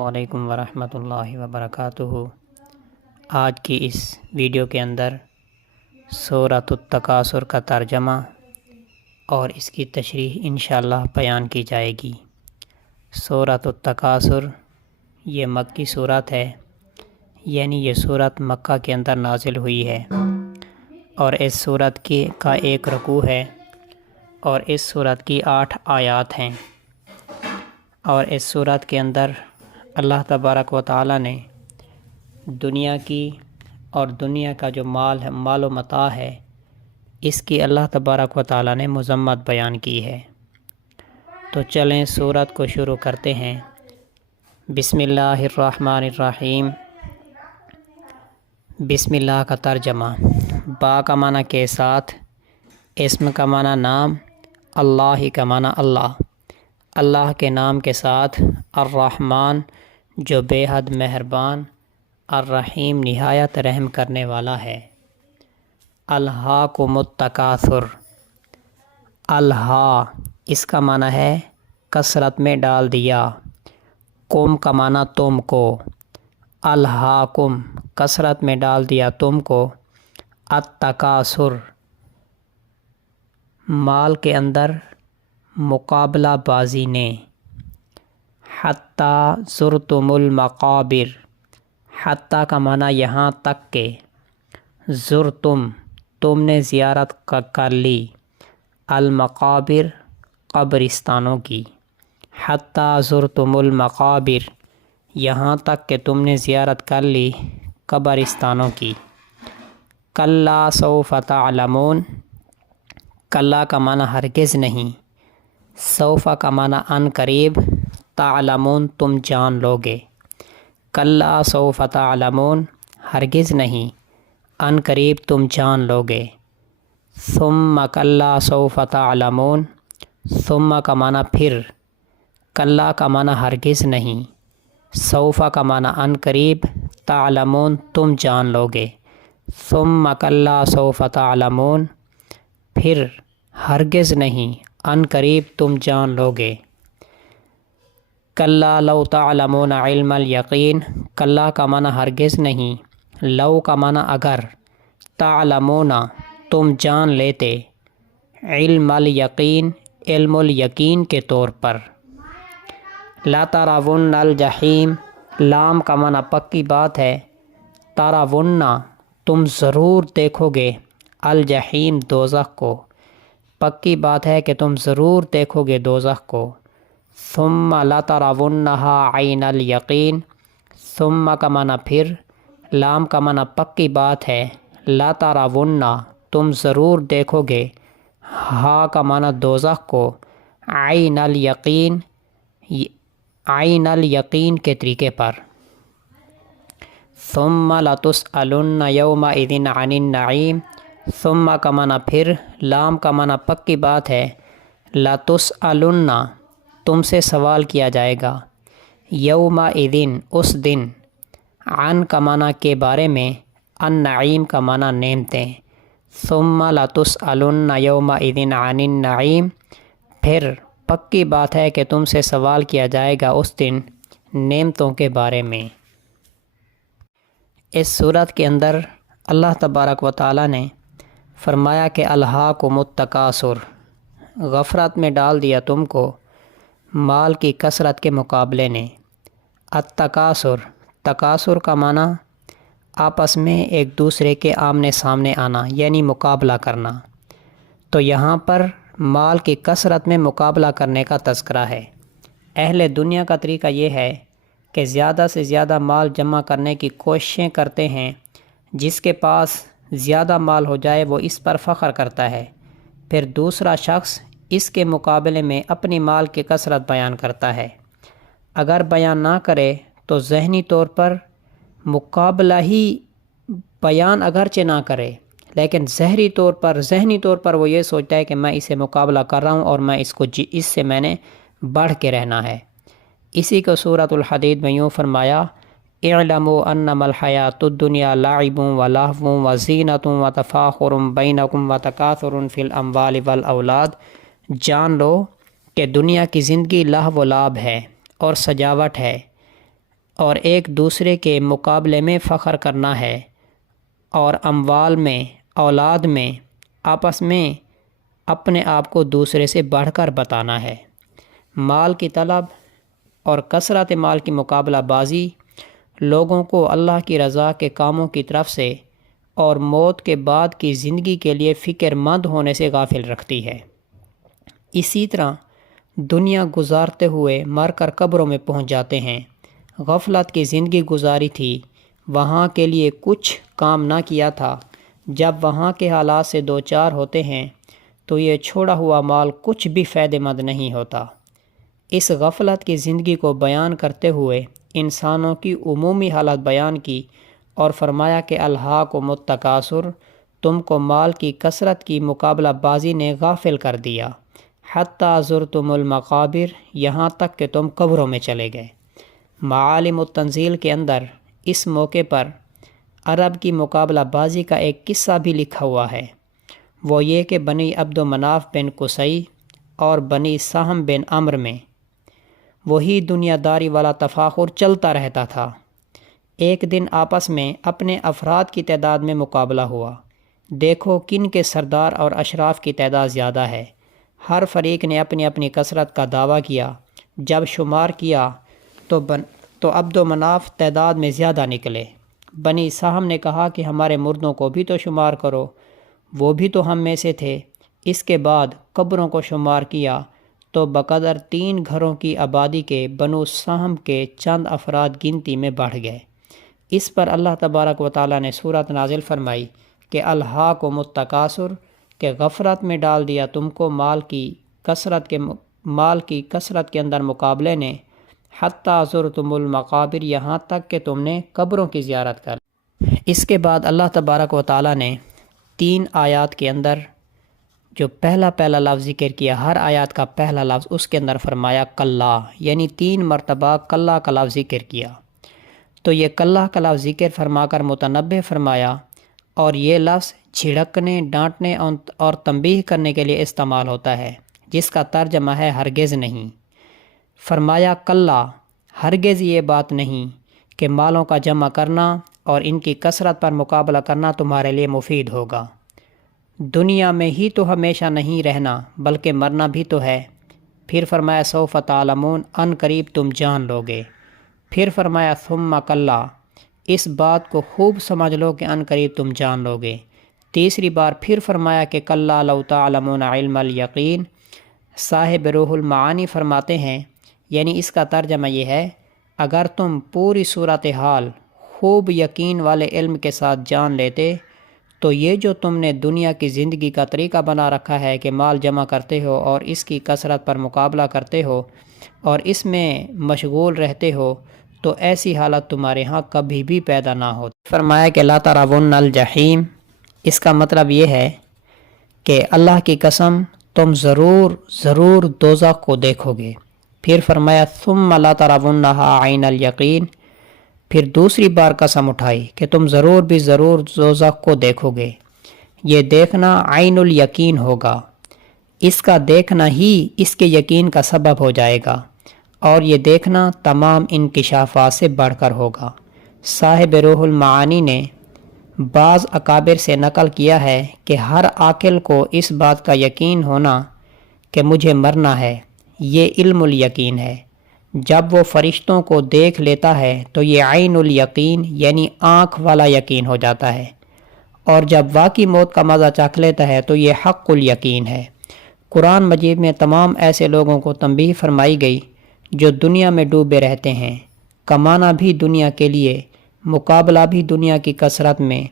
السلام علیکم ورحمۃ اللہ وبرکاتہ۔ آج کی اس ویڈیو کے اندر سورۃ التکاثر کا ترجمہ اور اس کی تشریح انشاءاللہ بیان کی جائے گی۔ سورۃ التکاثر یہ مکی صورت ہے، یعنی یہ صورت مکہ کے اندر نازل ہوئی ہے، اور اس صورت کا ایک رکوع ہے، اور اس صورت کی 8 آیات ہیں، اور اس صورت کے اندر اللہ تبارک و تعالی نے دنیا کی اور دنیا کا جو مال و متاع ہے، اس کی اللہ تبارک و تعالی نے مذمت بیان کی ہے۔ تو چلیں صورت کو شروع کرتے ہیں۔ بسم اللہ الرحمن الرحیم۔ بسم اللہ کا ترجمہ۔ با کا معنی کے ساتھ، اسم کا معنی نام، اللہ کا معنی اللہ، اللہ کے نام کے ساتھ، الرحمن جو بے حد مہربان، الرحیم نہایت رحم کرنے والا ہے۔ الہاکم التکاثر، الہا اس کا معنی ہے کثرت میں ڈال دیا، کم کا معنی تم کو، الہاکم کثرت میں ڈال دیا تم کو، التکاثر مال کے اندر مقابلہ بازی نے، حتیٰ زرتم المقابر، حتیٰ کا معنی یہاں تک کہ، زرتم تم نے زیارت کر لی، المقابر قبرستانوں کی، حتیٰ زرتم المقابر یہاں تک کہ تم نے زیارت کر لی قبرستانوں کی۔ کلا سوف تعلمون، کلا کا معنی ہرگز نہیں، سوف کا معنی ان قریب، تعلمون تم جان لوگے، کلا سوف تعلمون ہرگز نہیں، ان قریب تم جان لوگے۔ ثم کلا سوف تعلمون، ثم کا معنی پھر، کلا کا معنی ہرگز نہیں، سوف کا معنی ان قریب، تعلمون تم جان لوگے۔ ثم کلا سوف تعلمون پھر ہرگز نہیں، ان قریب تم جان لوگے۔ کلا لو تعلمون علم الیقین، کلا کا معنی ہرگز نہیں، لو کا معنی اگر، تعلمون تم جان لیتے، علم الیقین علم الیقین کے طور پر۔ لترون الجحیم، لام کا معنی پکی بات ہے، ترون تم ضرور دیکھو گے، الجحیم دوزخ کو، پکی بات ہے کہ تم ضرور دیکھو گے دوزخ کو۔ ثم لترونها عین الیقین، ثم کا معنی پھر، لام کا معنی پکی بات ہے، لترون تم ضرور دیکھو گے، ہا کا معنی دوزخ کو، عین الیقین عین الیقین کے طریقے پر۔ ثم لتسألن یومئذ عن النعیم، ثم کا معنی پھر، لام کا معنی پکی بات ہے، لتسألن تم سے سوال کیا جائے گا، یومئذ اس دن، عن کا معنی کے بارے میں، النعیم کا معنی نعمتیں، ثم لتسألن یومئذ عن النعیم پھر پکی بات ہے کہ تم سے سوال کیا جائے گا اس دن نعمتوں کے بارے میں۔ اس صورت کے اندر اللہ تبارک و تعالی نے فرمایا کہ الہاکم التکاثر، غفلت میں ڈال دیا تم کو مال کی کثرت کے مقابلے نے۔ التکاثر، تکاثر کا معنی آپس میں ایک دوسرے کے آمنے سامنے آنا، یعنی مقابلہ کرنا۔ تو یہاں پر مال کی کثرت میں مقابلہ کرنے کا تذکرہ ہے۔ اہل دنیا کا طریقہ یہ ہے کہ زیادہ سے زیادہ مال جمع کرنے کی کوششیں کرتے ہیں، جس کے پاس زیادہ مال ہو جائے وہ اس پر فخر کرتا ہے، پھر دوسرا شخص اس کے مقابلے میں اپنی مال کی کثرت بیان کرتا ہے۔ اگر بیان نہ کرے تو ذہنی طور پر مقابلہ ہی، بیان اگرچہ نہ کرے لیکن ذہنی طور پر وہ یہ سوچتا ہے کہ میں اسے مقابلہ کر رہا ہوں اور میں اس سے میں نے بڑھ کے رہنا ہے۔ اسی کو سورۃ الحدید میں یوں فرمایا، اعلموا انما الحیاۃ الدنیا لعب ولہو وزینۃ وتفاخر بینکم وتکاثر فی الاموال والاولاد، جان لو کہ دنیا کی زندگی لہو و لعب ہے اور سجاوٹ ہے، اور ایک دوسرے کے مقابلے میں فخر کرنا ہے، اور اموال میں، اولاد میں، آپس میں اپنے آپ کو دوسرے سے بڑھ کر بتانا ہے۔ مال کی طلب اور کثرت مال کی مقابلہ بازی لوگوں کو اللہ کی رضا کے کاموں کی طرف سے اور موت کے بعد کی زندگی کے لیے فکر مند ہونے سے غافل رکھتی ہے۔ اسی طرح دنیا گزارتے ہوئے مر کر قبروں میں پہنچ جاتے ہیں۔ غفلت کی زندگی گزاری تھی، وہاں کے لیے کچھ کام نہ کیا تھا، جب وہاں کے حالات سے دوچار ہوتے ہیں تو یہ چھوڑا ہوا مال کچھ بھی فائدہ مند نہیں ہوتا۔ اس غفلت کی زندگی کو بیان کرتے ہوئے انسانوں کی عمومی حالت بیان کی اور فرمایا کہ الہاکم التکاثر، تم کو مال کی کثرت کی مقابلہ بازی نے غافل کر دیا، حتیٰ زرتم المقابر، یہاں تک کہ تم قبروں میں چلے گئے۔ معالم التنزیل کے اندر اس موقع پر عرب کی مقابلہ بازی کا ایک قصہ بھی لکھا ہوا ہے، وہ یہ کہ بنی عبد مناف بن قصی اور بنی سہم بن عمرو میں وہی دنیا داری والا تفاخر چلتا رہتا تھا۔ ایک دن آپس میں اپنے افراد کی تعداد میں مقابلہ ہوا، دیکھو کن کے سردار اور اشراف کی تعداد زیادہ ہے۔ ہر فریق نے اپنی اپنی کثرت کا دعویٰ کیا، جب شمار کیا تو عبد مناف تعداد میں زیادہ نکلے۔ بنی سہم نے کہا کہ ہمارے مردوں کو بھی تو شمار کرو، وہ بھی تو ہم میں سے تھے۔ اس کے بعد قبروں کو شمار کیا تو بقدر 3 گھروں کی آبادی کے بنو سہم کے چند افراد گنتی میں بڑھ گئے۔ اس پر اللہ تبارک و تعالیٰ نے سورت نازل فرمائی کہ الہاکم التکاثر، کہ غفلت میں ڈال دیا تم کو مال کی کثرت کے اندر مقابلے نے، حتیٰ زرتم المقابر، یہاں تک کہ تم نے قبروں کی زیارت کر۔ اس کے بعد اللہ تبارک و تعالیٰ نے 3 آیات کے اندر جو پہلا لفظ ذکر کیا، ہر آیات کا پہلا لفظ اس کے اندر فرمایا کلا، یعنی 3 مرتبہ کلا کا لفظ ذکر کیا۔ تو یہ کلا کا لفظ ذکر فرما کر متنبہ فرمایا، اور یہ لفظ جھڑکنے، ڈانٹنے اور تنبیہ کرنے کے لیے استعمال ہوتا ہے، جس کا ترجمہ ہے ہرگز نہیں۔ فرمایا کلا، ہرگز یہ بات نہیں کہ مالوں کا جمع کرنا اور ان کی کثرت پر مقابلہ کرنا تمہارے لیے مفید ہوگا۔ دنیا میں ہی تو ہمیشہ نہیں رہنا، بلکہ مرنا بھی تو ہے۔ پھر فرمایا سوف تعلمون، ان قریب تم جان لوگے۔ پھر فرمایا ثم کلا، اس بات کو خوب سمجھ لو کہ ان قریب تم جان لوگے۔ تیسری بار پھر فرمایا کہ کلا لو تعلمون علم الیقین۔ صاحب روح المعانی فرماتے ہیں، یعنی اس کا ترجمہ یہ ہے، اگر تم پوری صورتحال خوب یقین والے علم کے ساتھ جان لیتے تو یہ جو تم نے دنیا کی زندگی کا طریقہ بنا رکھا ہے کہ مال جمع کرتے ہو اور اس کی کثرت پر مقابلہ کرتے ہو اور اس میں مشغول رہتے ہو، تو ایسی حالت تمہارے ہاں کبھی بھی پیدا نہ ہو۔ فرمایا کہ لا ترون الجحیم، اس کا مطلب یہ ہے کہ اللہ کی قسم تم ضرور دوزخ کو دیکھو گے۔ پھر فرمایا ثم لا ترونہا عین الیقین، پھر دوسری بار قسم اٹھائی کہ تم ضرور دوزخ کو دیکھو گے۔ یہ دیکھنا عین الیقین ہوگا، اس کا دیکھنا ہی اس کے یقین کا سبب ہو جائے گا، اور یہ دیکھنا تمام انکشافات سے بڑھ کر ہوگا۔ صاحب روح المعانی نے بعض اکابر سے نقل کیا ہے کہ ہر عاقل کو اس بات کا یقین ہونا کہ مجھے مرنا ہے، یہ علم الیقین ہے۔ جب وہ فرشتوں کو دیکھ لیتا ہے تو یہ عین الیقین یعنی آنکھ والا یقین ہو جاتا ہے، اور جب واقعی موت کا مزہ چکھ لیتا ہے تو یہ حق الیقین ہے۔ قرآن مجید میں تمام ایسے لوگوں کو تنبیہ فرمائی گئی جو دنیا میں ڈوبے رہتے ہیں، کمانا بھی دنیا کے لیے، مقابلہ بھی دنیا کی کثرت میں،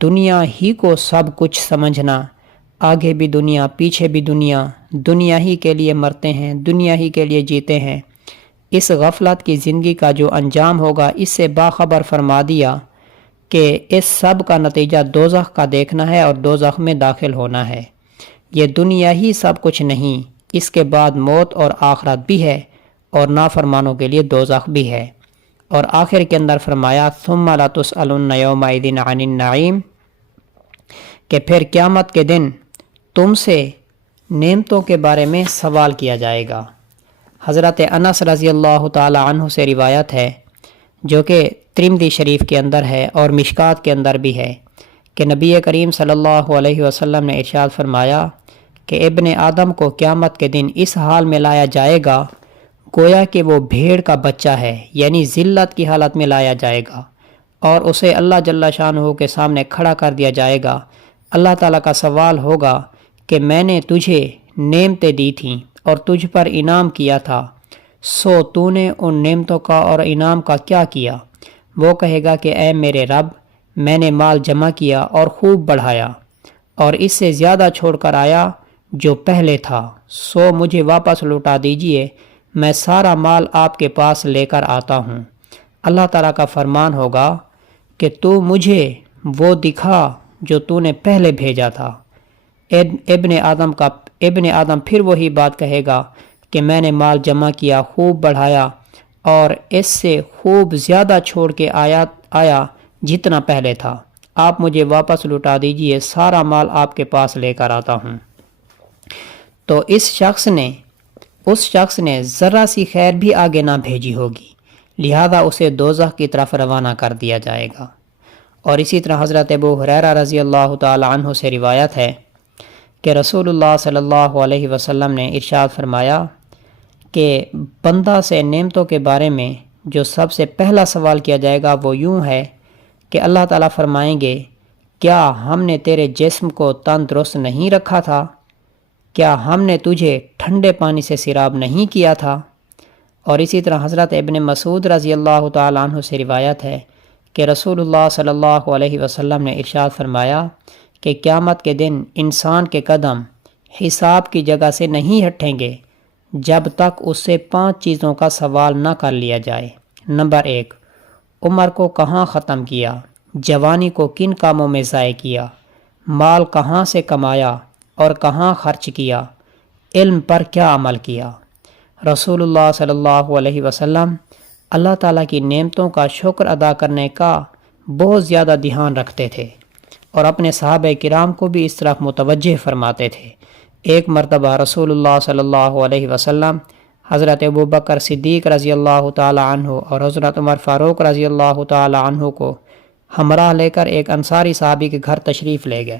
دنیا ہی کو سب کچھ سمجھنا، آگے بھی دنیا پیچھے بھی دنیا، دنیا ہی کے لیے مرتے ہیں، دنیا ہی کے لیے جیتے ہیں۔ اس غفلت کی زندگی کا جو انجام ہوگا اس سے باخبر فرما دیا کہ اس سب کا نتیجہ دوزخ کا دیکھنا ہے اور دوزخ میں داخل ہونا ہے۔ یہ دنیا ہی سب کچھ نہیں، اس کے بعد موت اور آخرت بھی ہے، اور نافرمانوں کے لیے دوزخ بھی ہے۔ اور آخر کے اندر فرمایا ثم لا تسألن یومئذ عن النعیم، کہ پھر قیامت کے دن تم سے نعمتوں کے بارے میں سوال کیا جائے گا۔ حضرت انس رضی اللہ تعالی عنہ سے روایت ہے، جو کہ ترمذی شریف کے اندر ہے اور مشکات کے اندر بھی ہے کہ نبی کریم صلی اللہ علیہ وسلم نے ارشاد فرمایا کہ ابن آدم کو قیامت کے دن اس حال میں لایا جائے گا گویا کہ وہ بھیڑ کا بچہ ہے، یعنی ذلت کی حالت میں لایا جائے گا، اور اسے اللہ جل شانہ کے سامنے کھڑا کر دیا جائے گا۔ اللہ تعالیٰ کا سوال ہوگا کہ میں نے تجھے نعمتیں دی تھیں اور تجھ پر انعام کیا تھا، سو تو نے ان نعمتوں کا اور انعام کا کیا کیا؟ وہ کہے گا کہ اے میرے رب، میں نے مال جمع کیا اور خوب بڑھایا اور اس سے زیادہ چھوڑ کر آیا جو پہلے تھا، سو مجھے واپس لوٹا دیجئے، میں سارا مال آپ کے پاس لے کر آتا ہوں۔ اللہ تعالیٰ کا فرمان ہوگا کہ تو مجھے وہ دکھا جو تو نے پہلے بھیجا تھا۔ ابن آدم پھر وہی بات کہے گا کہ میں نے مال جمع کیا، خوب بڑھایا اور اس سے خوب زیادہ چھوڑ کے آیا جتنا پہلے تھا، آپ مجھے واپس لوٹا دیجئے، سارا مال آپ کے پاس لے کر آتا ہوں۔ تو اس شخص نے ذرا سی خیر بھی آگے نہ بھیجی ہوگی، لہذا اسے دوزخ کی طرف روانہ کر دیا جائے گا۔ اور اسی طرح حضرت ابو ہریرہ رضی اللہ تعالی عنہ سے روایت ہے کہ رسول اللہ صلی اللہ علیہ وسلم نے ارشاد فرمایا کہ بندہ سے نعمتوں کے بارے میں جو سب سے پہلا سوال کیا جائے گا وہ یوں ہے کہ اللہ تعالیٰ فرمائیں گے، کیا ہم نے تیرے جسم کو تندرست نہیں رکھا تھا؟ کیا ہم نے تجھے ٹھنڈے پانی سے سیراب نہیں کیا تھا؟ اور اسی طرح حضرت ابن مسعود رضی اللہ تعالیٰ عنہ سے روایت ہے کہ رسول اللہ صلی اللہ علیہ وسلم نے ارشاد فرمایا کہ قیامت کے دن انسان کے قدم حساب کی جگہ سے نہیں ہٹیں گے جب تک اس سے 5 چیزوں کا سوال نہ کر لیا جائے۔ نمبر 1، عمر کو کہاں ختم کیا، جوانی کو کن کاموں میں ضائع کیا، مال کہاں سے کمایا اور کہاں خرچ کیا، علم پر کیا عمل کیا۔ رسول اللہ صلی اللہ علیہ وسلم اللہ تعالیٰ کی نعمتوں کا شکر ادا کرنے کا بہت زیادہ دھیان رکھتے تھے اور اپنے صحابہ کرام کو بھی اس طرف متوجہ فرماتے تھے۔ ایک مرتبہ رسول اللہ صلی اللہ علیہ وسلم حضرت ابوبکر صدیق رضی اللہ تعالی عنہ اور حضرت عمر فاروق رضی اللہ تعالی عنہ کو ہمراہ لے کر ایک انصاری صحابی کے گھر تشریف لے گئے۔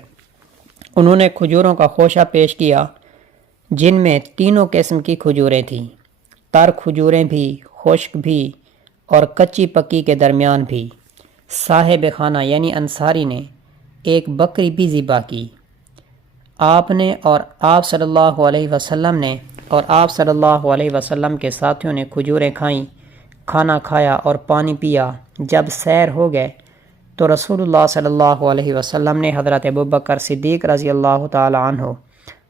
انہوں نے کھجوروں کا خوشہ پیش کیا جن میں تینوں قسم کی کھجوریں تھیں، تر کھجوریں بھی، خشک بھی اور کچی پکی کے درمیان بھی۔ صاحب خانہ یعنی انصاری نے ایک بکری بھی ذبح کی۔ آپ صلی اللہ علیہ وسلم نے اور آپ صلی اللہ علیہ وسلم کے ساتھیوں نے کھجوریں کھائیں، کھانا کھایا اور پانی پیا۔ جب سیر ہو گئے تو رسول اللہ صلی اللہ علیہ وسلم نے حضرت ابوبکر صدیق رضی اللہ تعالی عنہ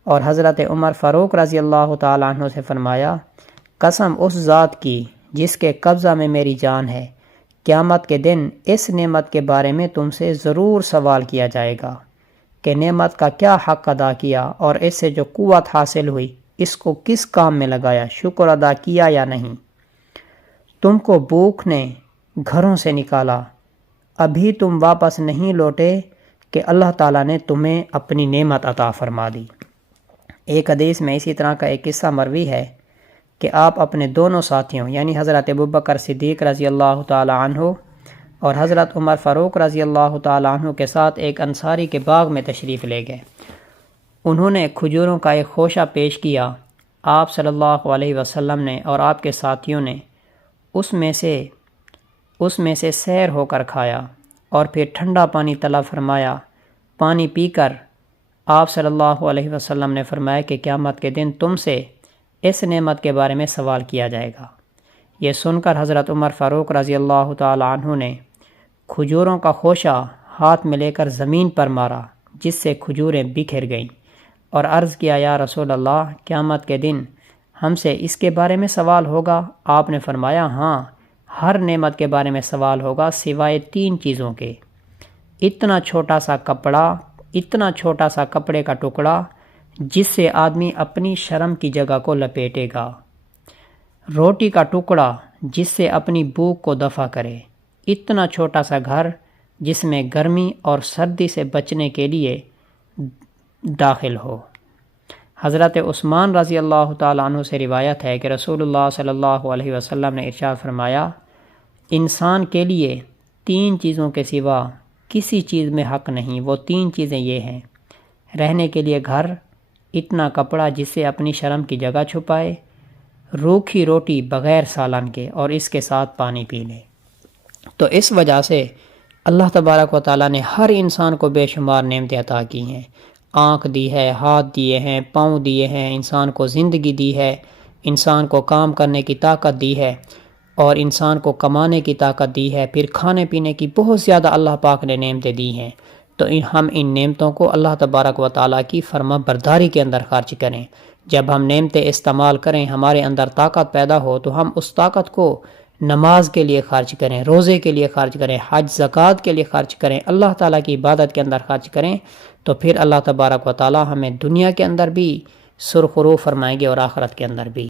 اور حضرت عمر فاروق رضی اللہ تعالی عنہ سے فرمایا، قسم اس ذات کی جس کے قبضہ میں میری جان ہے، قیامت کے دن اس نعمت کے بارے میں تم سے ضرور سوال کیا جائے گا کہ نعمت کا کیا حق ادا کیا اور اس سے جو قوت حاصل ہوئی اس کو کس کام میں لگایا، شکر ادا کیا یا نہیں۔ تم کو بھوک نے گھروں سے نکالا، ابھی تم واپس نہیں لوٹے کہ اللہ تعالیٰ نے تمہیں اپنی نعمت عطا فرما دی۔ ایک حدیث میں اسی طرح کا ایک قصہ مروی ہے کہ آپ اپنے دونوں ساتھیوں یعنی حضرت ابوبکر صدیق رضی اللہ تعالی عنہ اور حضرت عمر فاروق رضی اللہ تعالی عنہ کے ساتھ ایک انصاری کے باغ میں تشریف لے گئے۔ انہوں نے کھجوروں کا ایک خوشہ پیش کیا، آپ صلی اللہ علیہ وسلم نے اور آپ کے ساتھیوں نے اس میں سے سیر ہو کر کھایا اور پھر ٹھنڈا پانی طلب فرمایا۔ پانی پی کر آپ صلی اللہ علیہ وسلم نے فرمایا کہ قیامت کے دن تم سے اس نعمت کے بارے میں سوال کیا جائے گا۔ یہ سن کر حضرت عمر فاروق رضی اللہ تعالی عنہ نے کھجوروں کا خوشہ ہاتھ میں لے کر زمین پر مارا جس سے کھجوریں بکھر گئیں اور عرض کیا، یا رسول اللہ، قیامت کے دن ہم سے اس کے بارے میں سوال ہوگا؟ آپ نے فرمایا، ہاں، ہر نعمت کے بارے میں سوال ہوگا سوائے 3 چیزوں کے، اتنا چھوٹا سا کپڑے کا ٹکڑا جس سے آدمی اپنی شرم کی جگہ کو لپیٹے گا، روٹی کا ٹکڑا جس سے اپنی بھوک کو دفع کرے، اتنا چھوٹا سا گھر جس میں گرمی اور سردی سے بچنے کے لیے داخل ہو۔ حضرت عثمان رضی اللہ تعالیٰ عنہ سے روایت ہے کہ رسول اللہ صلی اللہ علیہ وسلم نے ارشاد فرمایا، انسان کے لیے 3 چیزوں کے سوا کسی چیز میں حق نہیں۔ وہ 3 چیزیں یہ ہیں: رہنے کے لیے گھر، اتنا کپڑا جس سے اپنی شرم کی جگہ چھپائے، روکھی روٹی بغیر سالن کے، اور اس کے ساتھ پانی پی لے۔ تو اس وجہ سے اللہ تبارک و تعالیٰ نے ہر انسان کو بے شمار نعمتیں عطا کی ہیں۔ آنکھ دی ہے، ہاتھ دیے ہیں، پاؤں دیے ہیں، انسان کو زندگی دی ہے، انسان کو کام کرنے کی طاقت دی ہے، اور انسان کو کمانے کی طاقت دی ہے، پھر کھانے پینے کی بہت زیادہ اللہ پاک نے نعمتیں دی ہیں۔ تو ہم ان نعمتوں کو اللہ تبارک و تعالیٰ کی فرما برداری کے اندر خرچ کریں۔ جب ہم نعمتیں استعمال کریں، ہمارے اندر طاقت پیدا ہو، تو ہم اس طاقت کو نماز کے لیے خرچ کریں، روزے کے لیے خرچ کریں، حج زکوٰۃ کے لیے خرچ کریں، اللہ تعالیٰ کی عبادت کے اندر خرچ کریں، تو پھر اللہ تبارک و تعالیٰ ہمیں دنیا کے اندر بھی سرخرو فرمائیں گے اور آخرت کے اندر بھی۔